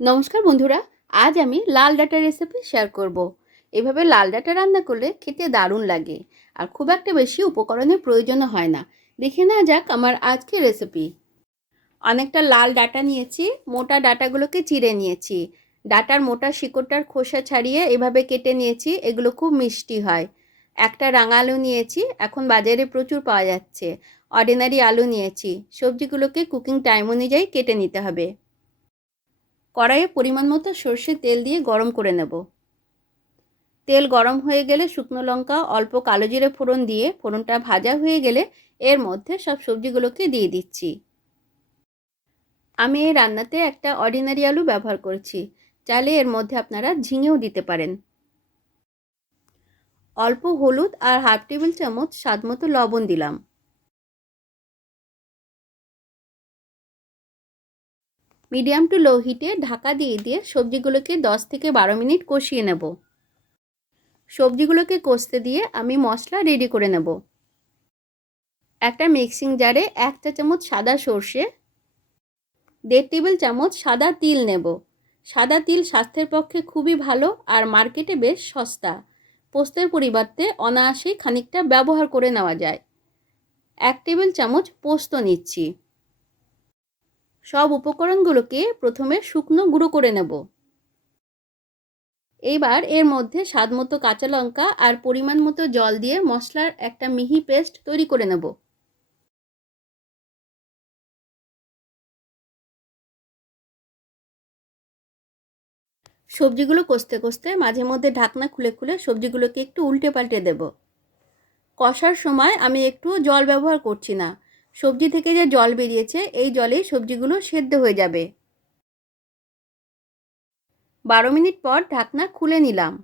নমস্কার বন্ধুরা, আজ আমি লাল ডাঁটা রেসিপি শেয়ার করব। এভাবে লাল ডাঁটা রান্না করলে খেতে দারুণ লাগে আর খুব একটা বেশি উপকরণের প্রয়োজন হয় না। দেখে নেওয়া যাক আমার আজকের রেসিপি অনেকটা লাল ডাঁটা নিয়েছি, মোটা ডাঁটাগুলোকে চিড়ে নিয়েছি। ডাটার মোটা শিকড়টার খোসা ছাড়িয়ে এভাবে কেটে নিয়েছি, এগুলো খুব মিষ্টি হয়। একটা রাঙা আলু নিয়েছি, এখন বাজারে প্রচুর পাওয়া যাচ্ছে। অর্ডিনারি আলু নিয়েছি, সবজিগুলোকে কুকিং টাইম অনুযায়ী কেটে নিতে হবে। কড়াইয়ে পরিমাণ মতো সর্ষের তেল দিয়ে গরম করে নেব। তেল গরম হয়ে গেলে শুকনো লঙ্কা, অল্প কালো জিরে ফোড়ন দিয়ে ফোড়নটা ভাজা হয়ে গেলে এর মধ্যে সব সবজিগুলোকে দিয়ে দিচ্ছি। আমি এই রান্নাতে একটা অর্ডিনারি আলু ব্যবহার করছি, চাইলে এর মধ্যে আপনারা ঝিঙেও দিতে পারেন। অল্প হলুদ আর হাফ টেবিল চামচ স্বাদ মতো লবণ দিলাম। মিডিয়াম টু লো হিটে ঢাকা দিয়ে দিয়ে সবজিগুলোকে দশ থেকে বারো মিনিট কষিয়ে নেব। সবজিগুলোকে কষতে দিয়ে আমি মশলা রেডি করে নেব। একটা মিক্সিং জারে এক চা চামচ সাদা সর্ষে, দেড় টেবিল চামচ সাদা তিল নেব। সাদা তিল স্বাস্থ্যের পক্ষে খুবই ভালো আর মার্কেটে বেশ সস্তা। পোস্তের পরিবর্তে অনায়াসেই খানিকটা ব্যবহার করে নেওয়া যায়। এক টেবিল চামচ পোস্ত নিচ্ছি। সব উপকরণগুলোকে প্রথমে শুকনো গুঁড়ো করে নেব। এইবার এর মধ্যে স্বাদ মতো কাঁচা লঙ্কা আর পরিমাণ মতো জল দিয়ে মশলার একটা মিহি পেস্ট তৈরি করে নেব। সবজিগুলো কষতে কষতে মাঝে মধ্যে ঢাকনা খুলে খুলে সবজিগুলোকে একটু উল্টে পাল্টে দেব। কষার সময় আমি একটু জল ব্যবহার করছি না সবজি থেকে যে জল বেরিয়েছে, এই জলেই সবজিগুলো সেদ্ধ হয়ে যাবে। বারো মিনিট পর ঢাকনা খুলে নিলাম।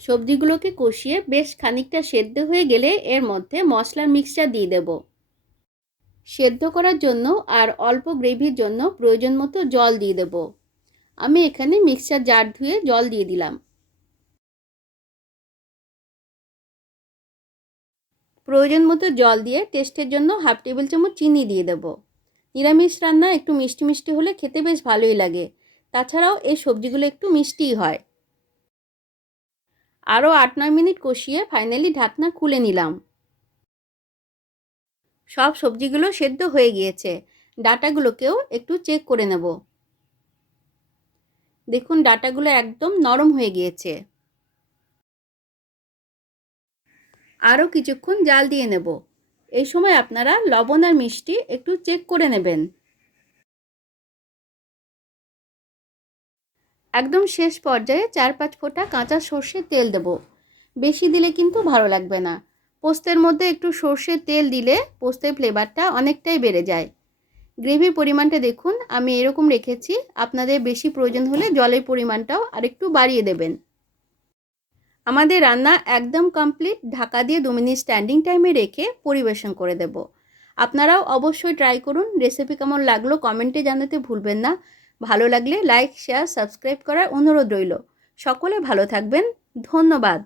সবজিগুলোকে কষিয়ে বেশ খানিকটা সেদ্ধ হয়ে গেলে এর মধ্যে মশলার মিক্সচার দিয়ে দেব। সেদ্ধ করার জন্য আর অল্প গ্রেভির জন্য প্রয়োজন মতো জল দিয়ে দেব। আমি এখানে মিক্সচার জার ধুয়ে জল দিয়ে দিলাম। প্রয়োজন মতো জল দিয়ে টেস্টের জন্য হাফ টেবিল চামচ চিনি দিয়ে দেবো। নিরামিষ রান্না একটু মিষ্টি মিষ্টি হলে খেতে বেশ ভালোই লাগে। তাছাড়াও এই সবজিগুলো একটু মিষ্টিই হয়। আরও আট নয় মিনিট কষিয়ে ফাইনালি ঢাকনা খুলে নিলাম। সব সবজিগুলো সেদ্ধ হয়ে গিয়েছে। ডাটাগুলোকেও একটু চেক করে নেব। দেখুন, ডাটাগুলো একদম নরম হয়ে গিয়েছে। আরও কিছুক্ষণ জাল দিয়ে নেব। এই সময় আপনারা লবণ আর মিষ্টি একটু চেক করে নেবেন। একদম শেষ পর্যায়ে চার পাঁচ ফোঁটা কাঁচা সর্ষের তেল দেব। বেশি দিলে কিন্তু ভালো লাগবে না। পোস্তের মধ্যে একটু সর্ষের তেল দিলে পোস্তের ফ্লেভারটা অনেকটাই বেড়ে যায়। গ্রেভির পরিমাণটা দেখুন, আমি এরকম রেখেছি। আপনাদের বেশি প্রয়োজন হলে জলের পরিমাণটাও আরেকটু বাড়িয়ে দেবেন। আমাদের রান্না একদম কমপ্লিট ঢাকা দিয়ে দু মিনিট স্ট্যান্ডিং টাইমে রেখে পরিবেশন করে দেব। আপনারাও অবশ্যই ট্রাই করুন রেসিপি কেমন লাগল কমেন্টে জানাতে ভুলবেন না। ভালো লাগলে লাইক শেয়ার সাবস্ক্রাইব করার অনুরোধ রইল। সকলে ভালো থাকবেন, ধন্যবাদ।